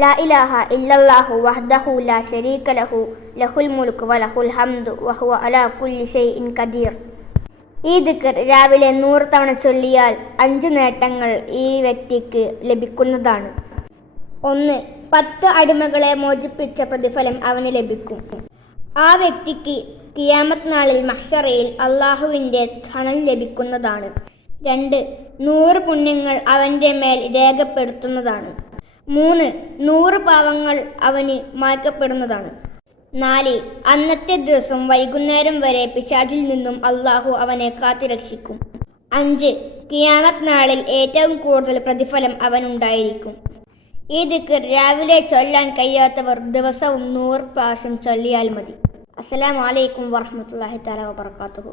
ലാ ഇലാഹ ഇല്ലല്ലാഹു വഹ്ദഹു ലാ ശരീക ലഹു ലഹുൽ മുൽക്കു വലഹുൽ ഹംദു വഹുവ അലാ കുല്ലി ഷൈഇൻ ഖദീർ. ഈ ദിക്ർ രാവിലെ 100 തവണ ചൊല്ലിയാൽ 5 നേട്ടങ്ങൾ ഈ വ്യക്തിക്ക് ലഭിക്കുന്നതാണ്. 1. 10 അടിമകളെ മോചിപ്പിച്ച പ്രതിഫലം അവന് ലഭിക്കും. ആ വ്യക്തിക്ക് ഖിയാമത്ത് നാളിൽ മഹ്ശറയിൽ അള്ളാഹുവിൻ്റെ തണൽ ലഭിക്കുന്നതാണ്. 2. 100 പുണ്യങ്ങൾ അവൻ്റെ മേൽ രേഖപ്പെടുത്തുന്നതാണ്. 3. 100 പാവങ്ങൾ അവന് മായ്ക്കപ്പെടുന്നതാണ്. 4. അന്നത്തെ ദിവസം വൈകുന്നേരം വരെ പിശാചിൽ നിന്നും അള്ളാഹു അവനെ കാത്തുരക്ഷിക്കും. 5. ഖിയാമത്ത് നാളിൽ ഏറ്റവും കൂടുതൽ പ്രതിഫലം അവനുണ്ടായിരിക്കും. ഈ ദിക്ർ രാവിലെ ചൊല്ലാൻ കഴിയാത്തവർ ദിവസവും 100 പ്രാവശ്യം ചൊല്ലിയാൽ മതി. അസ്സലാമു അലൈക്കും വറഹ്മത്തുള്ളാഹി തആല വബറകാതുഹു.